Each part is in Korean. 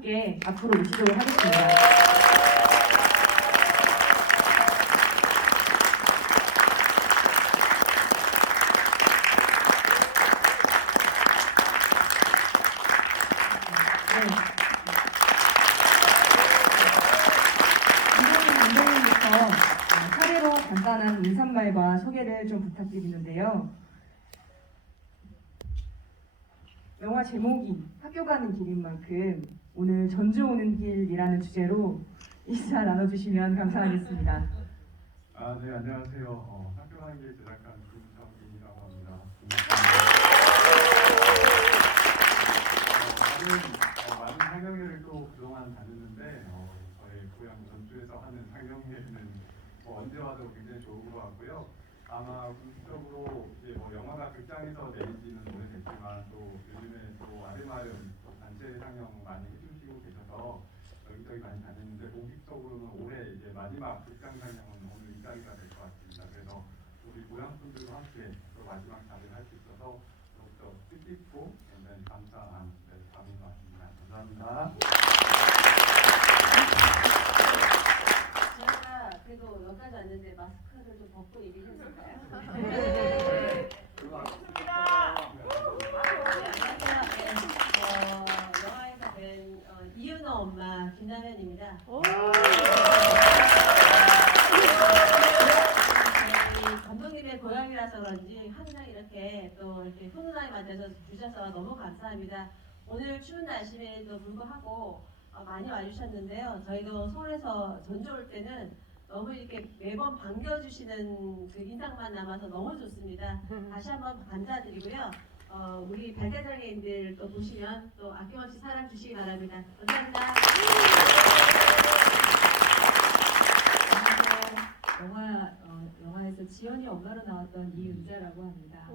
함께 앞으로 모시도록 하겠습니다. 감독님부터 차례로 간단한 인사말과 소개를 좀 부탁드리는데요. 영화 제목이 학교 가는 길인 만큼 오늘 전주 오는 길이라는 주제로 인사 나눠주시면 감사하겠습니다. 네, 안녕하세요. 학교 가는 길 제작한 김성빈이라고 합니다. 저는 많은 상영회를 또 그동안 다녔는데 저희 고향 전주에서 하는 상영회는 언제 와도 굉장히 좋은 것 같고요. 아마 공식적으로 이제 영화가 극장에서 내리지는 오래됐지만 또 요즘에 또 아름아름 단체 상영 많이 해주시고 계셔서 여기저기 많이 다녔는데 공식적으로는 올해 이제 마지막 극장 상영은 오늘 이 자리가 될 것 같습니다. 그래서 우리 고향 분들과 함께 또 마지막 자리를 할 수 있어서 더욱더 뜻깊고 굉장히 감사한 밤인 것 같습니다. 감사합니다. 저희가 그래도 여기까지 왔는데 마스크를 좀 벗고 얘기해줄까요? 영화에서 뵌 이윤호 엄마 김남현입니다. 저희 감독님의 고향이라서 그런지 항상 이렇게 또 이렇게 훈훈하게 만나서 주셔서 너무 감사합니다. 오늘 추운 날씨에도 불구하고 많이 와주셨는데요. 저희도 서울에서 전주 올 때는 너무 이렇게 매번 반겨주시는 그 인상만 남아서 너무 좋습니다. 다시 한번 감사드리고요. 우리 발달장애인들 또 보시면 또 아낌없이 사랑 주시기 바랍니다. 감사합니다. 영화에서 지연이 엄마로 나왔던 이은자라고 합니다.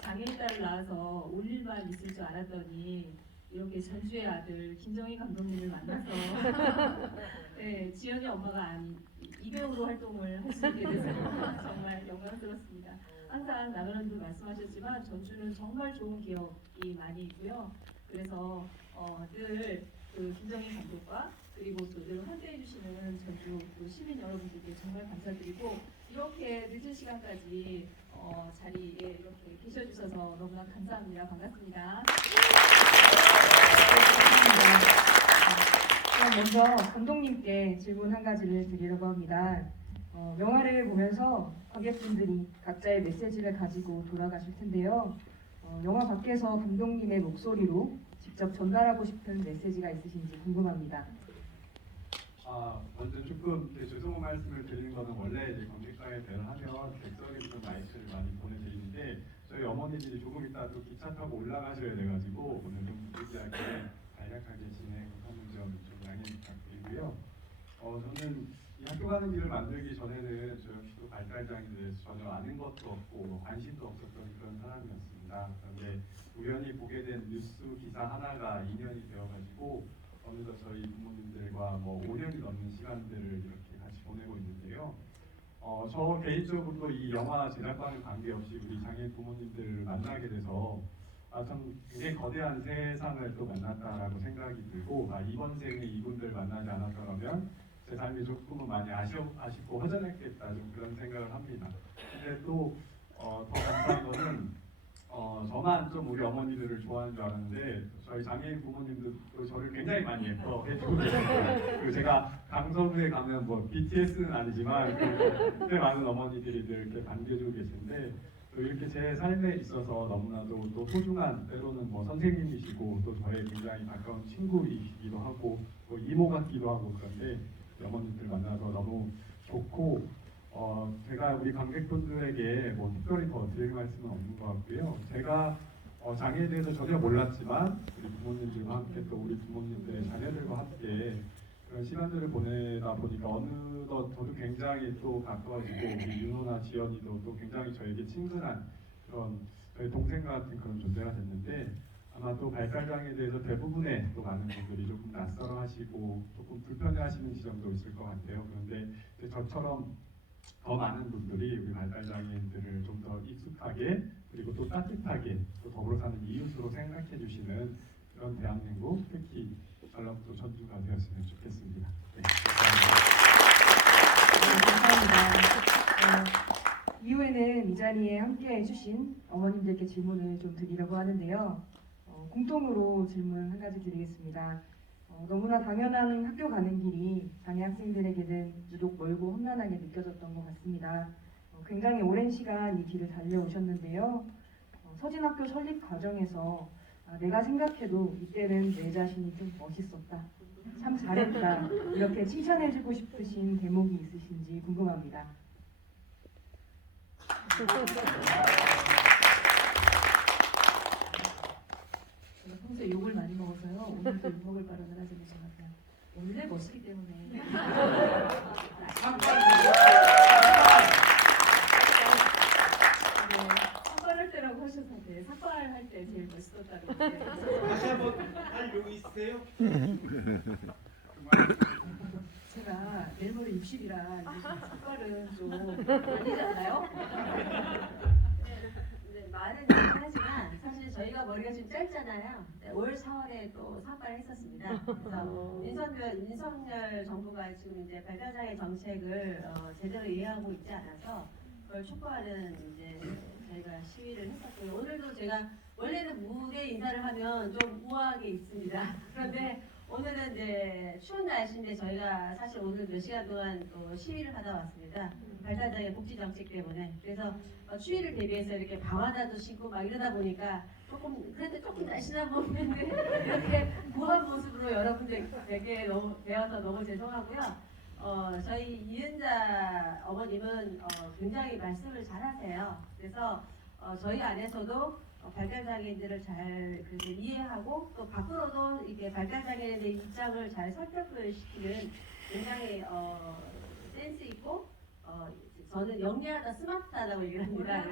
장애인 딸을 낳아서 올 일만 있을 줄 알았더니 이렇게 전주의 아들 김정희 감독님을 만나서 네, 지연이 엄마가 아닌 이배우로 활동을 할 수 있게 돼서 정말 영광스럽습니다. 항상 나가는도 말씀하셨지만 전주는 정말 좋은 기억이 많이 있고요. 그래서 늘 그 김정희 감독과 그리고 또 늘 함께해 주시는 전주 또 시민 여러분들께 정말 감사드리고 이렇게 늦은 시간까지 자리에 이렇게 계셔주셔서 너무나 감사합니다. 반갑습니다. 그럼 먼저 감독님께 질문 한 가지를 드리려고 합니다. 영화를 보면서 관객분들이 각자의 메시지를 가지고 돌아가실 텐데요. 영화 밖에서 감독님의 목소리로 직접 전달하고 싶은 메시지가 있으신지 궁금합니다. 먼저 조금 죄송한 말씀을 드리는 것은 원래 이제 관객과의 대화를 하면 객석에서 마이크를 많이 보내드리는데 저희 어머니들이 조금 이따 또 기차 타고 올라가셔야 돼가지고 오늘 좀 느끼하게 간략하게 진행하는 점 좀 양해 부탁드리고요. 저는 이 학교 가는 길을 만들기 전에는 저 역시도 발달장애에 대해서 전혀 아는 것도 없고 관심도 없었던 그런 사람이었습니다. 그런데 우연히 보게 된 뉴스 기사 하나가 인연이 되어가지고 어느덧 저희 부모님들과 5년이 넘는 시간들을 이렇게 같이 보내고 있는데요. 저 개인적으로 이 영화 제작과는 관계없이 우리 장애인 부모님들을 만나게 돼서 참 굉장히 거대한 세상을 또 만났다라고 생각이 들고 이번 생에 이분들 만나지 않았더라면 제 삶이 조금은 많이 아쉽고 허전했겠다 좀 그런 생각을 합니다. 근데 또 더 감사한 거는 저만 좀 우리 어머니들을 좋아하는 줄 알았는데 저희 장애인 부모님들도 저를 굉장히 많이 예뻐해주고 계세요. 그리고 제가 강서구에 가면 BTS는 아니지만 그때 많은 어머니들이 늘 이렇게 반겨주고 계신데 또 이렇게 제 삶에 있어서 너무나도 또 소중한 때로는 선생님이시고 또 저의 굉장히 가까운 친구이시기도 하고 또 이모 같기도 하고 그런데 어머니들 만나서 너무 좋고 제가 우리 관객분들에게 특별히 더 드릴 말씀은 없는 것 같고요. 제가 장애에 대해서 전혀 몰랐지만 우리 부모님들과 함께 또 우리 부모님들의 자녀들과 함께 그런 시간들을 보내다 보니까 어느덧 저도 굉장히 또 가까워지고 우리 윤호나 지연이도 또 굉장히 저에게 친근한 그런 저희 동생 같은 그런 존재가 됐는데 아마 또 발달장애에 대해서 대부분의 또 많은 분들이 조금 낯설어하시고 조금 불편해하시는 지점도 있을 것 같아요. 그런데 저처럼 더 많은 분들이 우리 발달장애인들을 좀 더 익숙하게 그리고 또 따뜻하게 또 더불어 사는 이웃으로 생각해 주시는 그런 대한민국, 특히 전라북도 전주가 되었으면 좋겠습니다. 네, 감사합니다. 감사합니다. 이후에는 이 자리에 함께 해주신 어머님들께 질문을 좀 드리려고 하는데요. 공통으로 질문 한 가지 드리겠습니다. 너무나 당연한 학교 가는 길이 장애 학생들에게는 유독 멀고 험난하게 느껴졌던 것 같습니다. 굉장히 오랜 시간 이 길을 달려오셨는데요. 서진학교 설립 과정에서 내가 생각해도 이때는 내 자신이 좀 멋있었다, 참 잘했다, 이렇게 칭찬해주고 싶으신 대목이 있으신지 궁금합니다. 제가 평소에 욕을 많이 먹어서요. 오늘도 욕 먹을 발언을 하지 못했어요. 원래 멋있기 때문에. 삭발할 때라고 하셨는데 삭발할 때 제일 멋있었다고. 다시 한번 할 용이 있으세요? 제가 내일 모레 60이라 삭발은 좀 아니잖아요. 네, 말은 이렇게 하지만 사실 저희가 머리가 좀 짧잖아요. 네, 올 4월에 또 삭발을 했었습니다. 그래서 윤석열 정부가 지금 이제 발달장애 정책을 제대로 이해하고 있지 않아서 그걸 촉구하는 이제 저희가 시위를 했었고요. 오늘도 제가 원래는 무대 인사를 하면 좀 우아하게 있습니다. 그런데 오늘은 이제 추운 날씨인데 저희가 사실 오늘 몇 시간 동안 또 시위를 하다 왔습니다. 발달장애 복지 정책 때문에. 그래서 추위를 대비해서 이렇게 방화자도 신고 막 이러다 보니까 그래도 조금 날씬한 몸인데 이렇게 무한 모습으로 여러분들에게 배워서 너무 죄송하고요. 저희 이은자 어머님은 굉장히 말씀을 잘하세요. 그래서 저희 안에서도 발달장애인들을 잘 그래서 이해하고 또 밖으로도 이렇게 발달장애인의 입장을 잘 설득을 시키는 굉장히 센스 있고 저는 영리하다 스마트하다고 얘기를 합니다.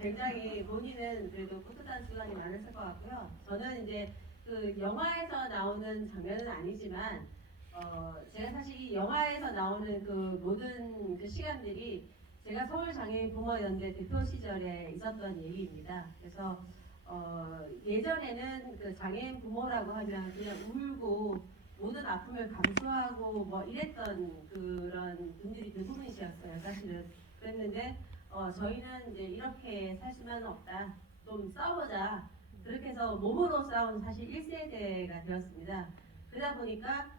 굉장히 본인은 그래도 풋풋한 시간이 많았을 것 같고요. 저는 이제 그 영화에서 나오는 장면은 아니지만 제가 사실 이 영화에서 나오는 그 모든 그 시간들이 제가 서울장애인 부모연대 대표 시절에 있었던 얘기입니다. 그래서 예전에는 그 장애인 부모라고 하면 그냥 울고 모든 아픔을 감수하고 뭐 이랬던 그런 분들이 대부분이셨어요. 사실은 그랬는데 저희는 이제 이렇게 살 수만은 없다. 좀 싸우자. 그렇게 해서 몸으로 싸운 사실 1세대가 되었습니다. 그러다 보니까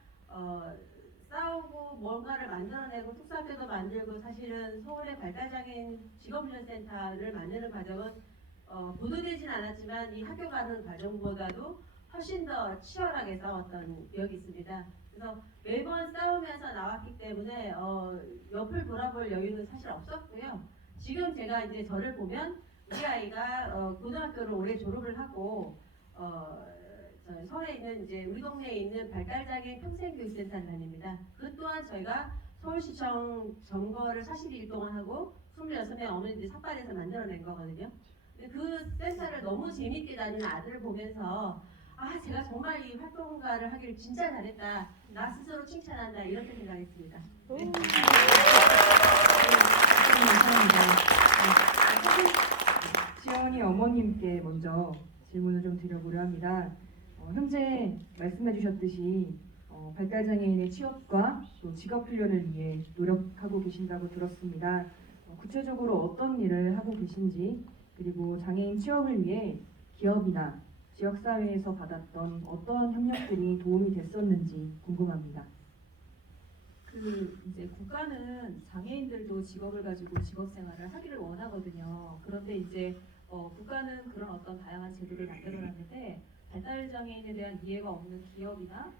싸우고 뭔가를 만들어내고 특수학교도 만들고 사실은 서울의 발달장애인 직업훈련센터를 만드는 과정은 보도되진 않았지만 이 학교 가는 과정보다도 훨씬 더 치열하게 싸웠던 기억이 있습니다. 그래서 매번 싸우면서 나왔기 때문에 옆을 돌아볼 여유는 사실 없었고요. 지금 제가 이제 저를 보면 우리 아이가 고등학교를 올해 졸업을 하고 서울에 있는 이제 우리 동네에 있는 발달장애인 평생교육센터를 다닙니다. 그 또한 저희가 서울시청 점거를 40일 동안 하고 26명 어머니들이 삭발해서 만들어낸 거거든요. 근데 그 센터를 너무 재밌게 다니는 아들을 보면서 제가 정말 이 활동가를 하기를 진짜 잘했다. 나 스스로 칭찬한다. 이렇게 생각했습니다. 네. 감사합니다. 지연이 어머님께 먼저 질문을 좀 드려보려 합니다. 현재 말씀해 주셨듯이 발달장애인의 취업과 또 직업훈련을 위해 노력하고 계신다고 들었습니다. 구체적으로 어떤 일을 하고 계신지, 그리고 장애인 취업을 위해 기업이나 지역사회에서 받았던 어떤 협력들이 도움이 됐었는지 궁금합니다. 이제 국가는 장애인들도 직업을 가지고 직업 생활을 하기를 원하거든요. 그런데 이제 국가는 그런 어떤 다양한 제도를 만들어놨는데 발달장애인에 대한 이해가 없는 기업이나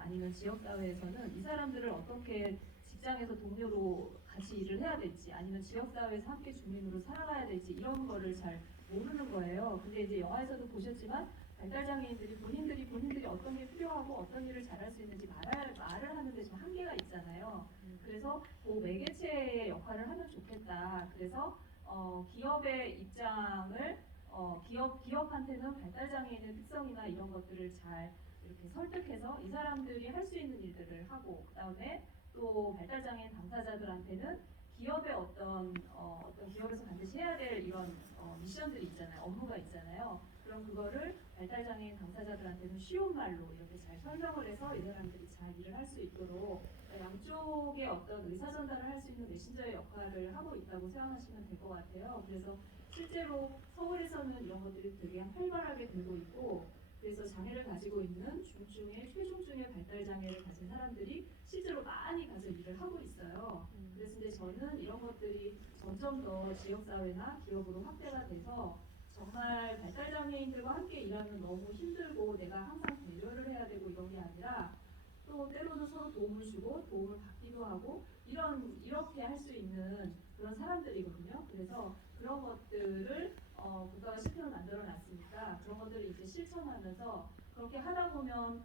아니면 지역사회에서는 이 사람들을 어떻게 직장에서 동료로 같이 일을 해야 될지 아니면 지역사회에서 함께 주민으로 살아가야 될지 이런 거를 잘 모르는 거예요. 근데 이제 영화에서도 보셨지만 발달장애인들이 본인들이 어떤 게 필요하고 어떤 일을 잘할 수 있는지 말을 하는데 좀 한계가 있잖아요. 그래서 그 매개체의 역할을 하면 좋겠다. 그래서 기업의 입장을 기업한테는 발달장애인의 특성이나 이런 것들을 잘 이렇게 설득해서 이 사람들이 할 수 있는 일들을 하고 그다음에 또 발달장애인 당사자들한테는 기업의 어떤 기업에서 반드시 해야 될 이런 미션들이 있잖아요. 업무가 있잖아요. 그럼 그거를 발달장애인 당사자들한테는 쉬운 말로 이렇게 잘 설명을 해서 이 사람들이 잘 일을 할 수 있도록 양쪽의 어떤 의사 전달을 할 수 있는 메신저의 역할을 하고 있다고 생각하시면 될 것 같아요. 그래서 실제로 서울에서는 이런 것들이 되게 활발하게 되고 있고 그래서 장애를 가지고 있는 중증의 최중증의 발달 장애를 가진 사람들이 실제로 많이 가서 일을 하고 있어요. 그래서 이제 저는 이런 것들이 점점 더 지역사회나 기업으로 확대가 돼서 정말 발달 장애인들과 함께 일하면 너무 힘들고 내가 항상 배려를 해야 되고 이런 게 아니라 또 때로는 서로 도움을 주고 도움을 받기도 하고 이렇게 할 수 있는 그런 사람들이거든요. 그래서 그런 것들을 국가가 실천을 만들어 놨으니까 그런 것들을 이제 실천하면서 그렇게 하다 보면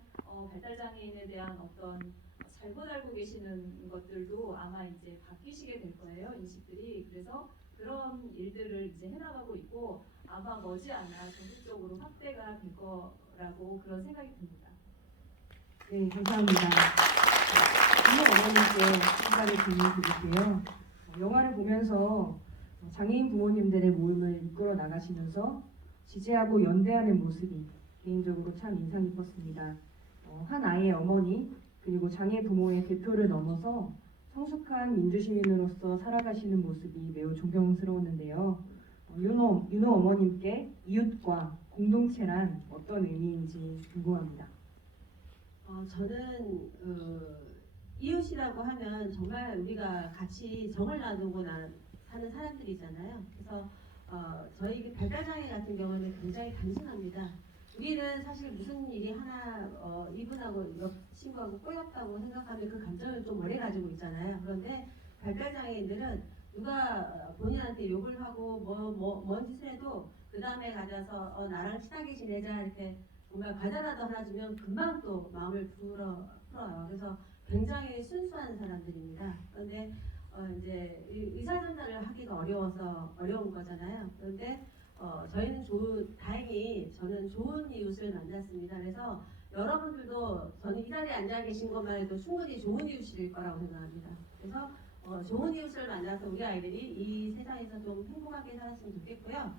발달 장애인에 대한 어떤 잘못 알고 계시는 것들도 아마 이제 바뀌시게 될 거예요, 인식들이. 그래서 그런 일들을 이제 해나가고 있고 아마 머지않아 전국적으로 확대가 될 거라고 그런 생각이 듭니다. 네, 감사합니다. 이모 어머님께 생각을 질문드릴게요. 영화를 보면서 장애인 부모님들의 모임을 이끌어 나가시면서 지지하고 연대하는 모습이 개인적으로 참 인상 깊었습니다. 한 아이의 어머니 그리고 장애 부모의 대표를 넘어서 성숙한 민주시민으로서 살아가시는 모습이 매우 존경스러웠는데요. 윤호 어머님께 이웃과 공동체란 어떤 의미인지 궁금합니다. 저는 이웃이라고 하면 정말 우리가 같이 정을 나누고 사는 사람들이잖아요. 그래서 저희 발달장애 같은 경우는 굉장히 단순합니다. 우리는 사실 무슨 일이 하나 이분하고 옆 친구하고 꼬였다고 생각하면 그 감정을 좀 오래 가지고 있잖아요. 그런데 발달장애인들은 누가 본인한테 욕을 하고 뭔 짓을 해도 그 다음에 가져서 나랑 친하게 지내자 이렇게 정말 과자라도 하나 주면 금방 또 마음을 풀어요. 그래서 굉장히 순수한 사람들입니다. 그런데 이제 의사 전달을 하기가 어려운 거잖아요. 그런데 저희는 다행히 저는 좋은 이웃을 만났습니다. 그래서 여러분들도 저는 이 자리에 앉아 계신 것만 해도 충분히 좋은 이웃일 거라고 생각합니다. 그래서 좋은 이웃을 만나서 우리 아이들이 이 세상에서 좀 행복하게 살았으면 좋겠고요.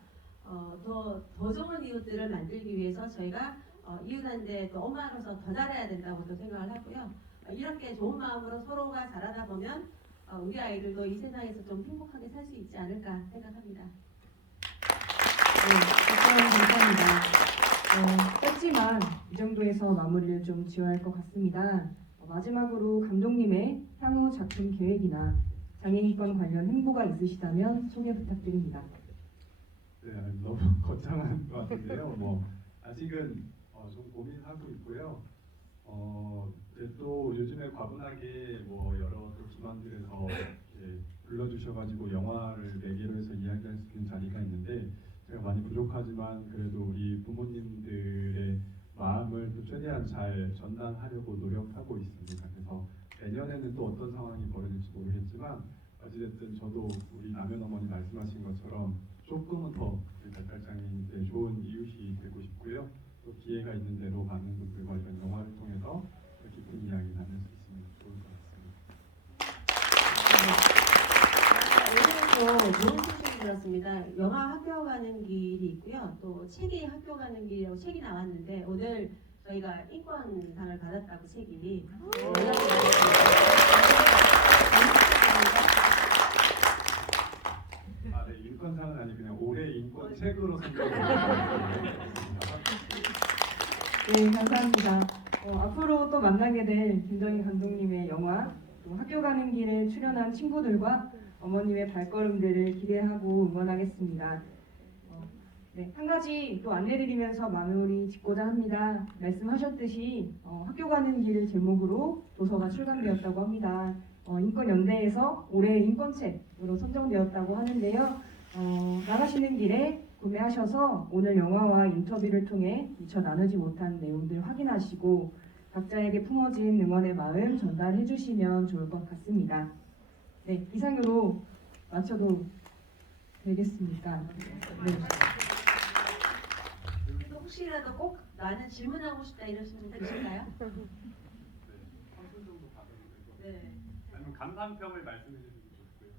더 좋은 이웃들을 만들기 위해서 저희가 이웃한테 또 엄마로서 더 잘해야 된다고 또 생각을 하고요. 이렇게 좋은 마음으로 서로가 자라다 보면 우리 아이들도 이 세상에서 좀 행복하게 살 수 있지 않을까 생각합니다. 네, 답변 감사합니다. 짧지만 이 정도에서 마무리를 좀 지어야 할 것 같습니다. 마지막으로 감독님의 향후 작품 계획이나 장애인권 관련 행보가 있으시다면 소개 부탁드립니다. 네, 너무 거창한 것 같은데요. 아직은 좀 고민하고 있고요. 또 요즘에 과분하게 여러 또 기관들에서 불러주셔가지고 영화를 매개로 해서 이야기할 수 있는 자리가 있는데 제가 많이 부족하지만 그래도 우리 부모님들의 마음을 또 최대한 잘 전달하려고 노력하고 있습니다. 그래서 내년에는 또 어떤 상황이 벌어질지 모르겠지만 어찌됐든 저도 우리 남현 어머니 말씀하신 것처럼 조금은 더 발달장애인들의 좋은 이웃이 되고 싶고요. 또 기회가 있는 대로 많은 분들과 이런 영화를 통해서 깊은 이야기 나눌 수 있으면 좋을 것 같습니다. 오늘은 또 좋은 소식이 들었습니다. 영화 학교 가는 길이 있고요. 또 책이 학교 가는 길이라고 책이 나왔는데 오늘 저희가 인권상을 받았다고 책이 네, 인권상은 아니 그냥 올해 인권 책으로 선정했습니다. 네, 감사합니다. 앞으로 또 만나게 될 김정희 감독님의 영화, 또 학교 가는 길에 출연한 친구들과 어머님의 발걸음들을 기대하고 응원하겠습니다. 네, 한 가지 또 안내드리면서 마무리 짓고자 합니다. 말씀하셨듯이 학교 가는 길 제목으로 도서가 출간되었다고 합니다. 인권연대에서 올해의 인권책으로 선정되었다고 하는데요. 나가시는 길에 구매하셔서 오늘 영화와 인터뷰를 통해 미처 나누지 못한 내용들 확인하시고 각자에게 품어진 응원의 마음 전달해 주시면 좋을 것 같습니다. 네, 이상으로 마쳐도 되겠습니까? 네. 혹시라도 꼭 나는 질문하고 싶다 이러시는 분 계실까요? 네, 3분 정도 받아도 되고 네. 아니면 감상평을 말씀해 주셔도 좋고요.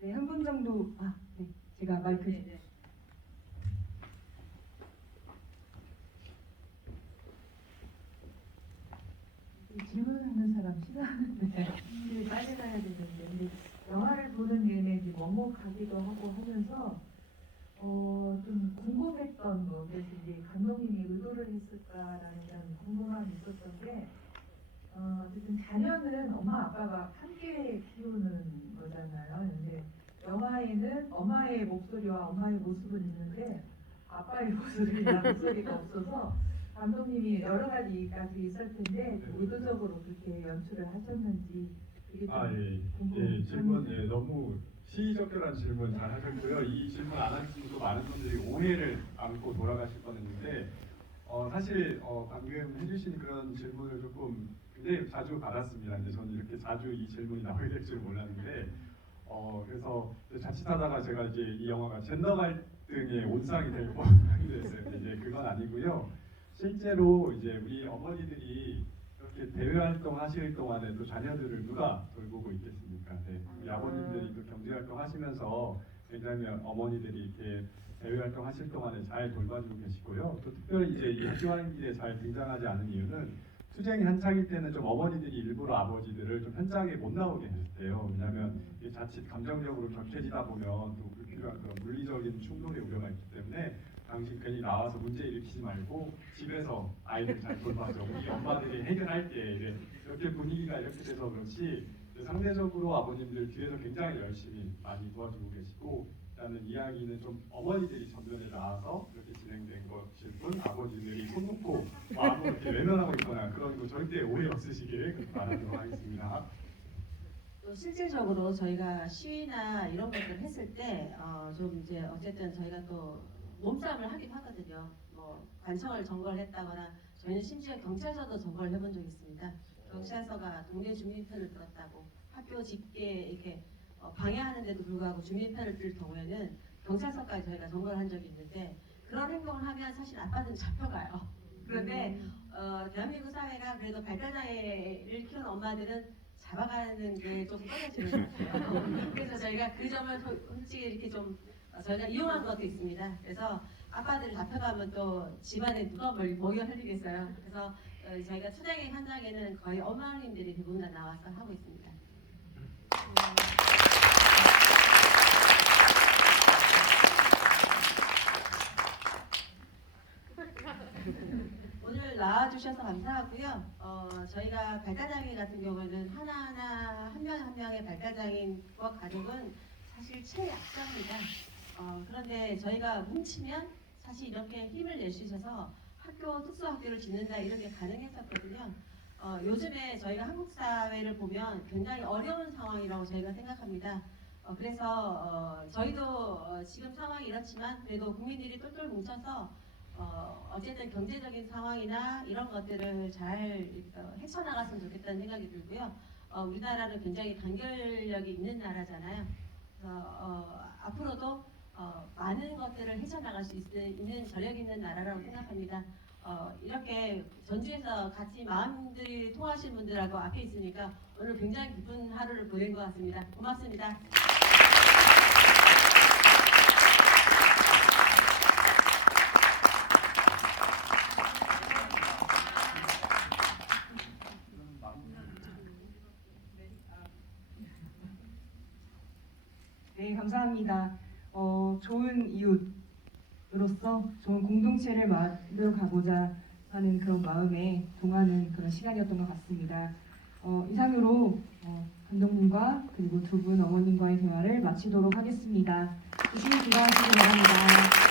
네, 한 분 정도. 네, 제가 마이크. 네, 네. 질문하는 사람 싫어하는데 빨리 가야 되는데 근데 영화를 보는 내내 이제 먹먹하기도 하고 하면서 좀 궁금했던 거 그래서 이제 감독님이 의도를 했을까라는 이런 궁금함이 있었던 게 어쨌든 자녀는 엄마 아빠가 함께 키우는 거잖아요. 근데 영화에는 엄마의 목소리와 엄마의 모습은 있는데 아빠의 모습이나 목소리가 없어서 감독님이 여러 가지까지 있을 텐데 의도적으로 그렇게 연출을 하셨는지 그게 좀 예, 질문 너무 시의적절한 질문 잘 하셨고요. 이 질문 안 하시면 또 많은 분들이 오해를 안고 돌아가실 뻔했는데 사실 방금 해주신 그런 질문을 조금 굉장히 자주 받았습니다. 근데 저는 이렇게 자주 이 질문이 나오게 될 줄 몰랐는데 그래서 자칫하다가 제가 이제 이 영화가 젠더 갈등의 온상이 될 뻔하게 됐어요. 근데 이제 그건 아니고요. 실제로 이제 우리 어머니들이 이렇게 대외 활동 하실 동안에 또 자녀들을 누가 돌보고 있겠습니까? 네. 우리 아버님들이 또 경제 활동 하시면서 굉장히 어머니들이 이렇게 대외 활동 하실 동안에 잘 돌봐주고 계시고요. 또 특별히 이제 이 학교하는 잘 등장하지 않은 이유는 투쟁이 한창일 때는 좀 어머니들이 일부러 아버지들을 좀 현장에 못 나오게 했대요. 왜냐하면 이게 자칫 감정적으로 격해지다 보면 또 불필요한 그런 물리적인 충돌의 우려가 있기 때문에 당신 괜히 나와서 문제 일으키지 말고 집에서 아이들 잘 돌봐줘. 우리 엄마들이 해결할게. 이렇게 분위기가 이렇게 돼서 그렇지 상대적으로 아버님들 뒤에서 굉장히 열심히 많이 도와주고 계시고 라는 이야기는 좀 어머니들이 전면에 나와서 이렇게 진행된 것일 뿐 아버지들이 손 놓고 마음으로 이렇게 외면하고 있거나 그런 거 절대 오해 없으시길 바라도록 하겠습니다. 또 실질적으로 저희가 시위나 이런 것들 했을 때 좀 이제 어쨌든 저희가 또 몸싸움을 하기도 하거든요. 뭐 관청을 점거를 했다거나 저희는 심지어 경찰서도 점거를 해본 적이 있습니다. 경찰서가 동네 주민편을 들었다고 학교 집계 이렇게 방해하는데도 불구하고 주민편을 들 경우에는 경찰서까지 저희가 점거를 한 적이 있는데 그런 행동을 하면 사실 아빠들은 잡혀가요. 그런데 대한민국 사회가 그래도 발달장애를 키우는 엄마들은 잡아가는 게 조금 꺼려지는 것 같아요. 그래서 저희가 그 점을 솔직히 이렇게 좀 저희가 이용한 것도 있습니다. 그래서 아빠들이 잡혀가면 또 집안에 누가 먹여 살리겠어요. 그래서 저희가 투쟁의 현장에는 거의 어머님들이 대부분 다 나와서 하고 있습니다. 오늘 나와주셔서 감사하고요. 저희가 발달장애 같은 경우에는 하나하나 한 명 한 명의 발달장애인과 가족은 사실 최약자입니다. 그런데 저희가 뭉치면 사실 이렇게 힘을 낼 수 있어서 학교 특수학교를 짓는다 이런 게 가능했었거든요. 요즘에 저희가 한국 사회를 보면 굉장히 어려운 상황이라고 저희가 생각합니다. 그래서 저희도 지금 상황이 이렇지만 그래도 국민들이 똘똘 뭉쳐서 어쨌든 경제적인 상황이나 이런 것들을 잘 헤쳐나갔으면 좋겠다는 생각이 들고요. 우리나라는 굉장히 단결력이 있는 나라잖아요. 그래서 앞으로도 많은 것들을 헤쳐나갈 수 있는 저력 있는 나라라고 생각합니다. 이렇게 전주에서 같이 마음들이 통하신 분들하고 앞에 있으니까 오늘 굉장히 기쁜 하루를 보낸 것 같습니다. 고맙습니다. 네, 감사합니다. 좋은 이웃으로서 좋은 공동체를 만들어 가고자 하는 그런 마음에 동하는 그런 시간이었던 것 같습니다. 이상으로 감독님과 그리고 두 분 어머님과의 대화를 마치도록 하겠습니다. 조심히 들어가시기 바랍니다.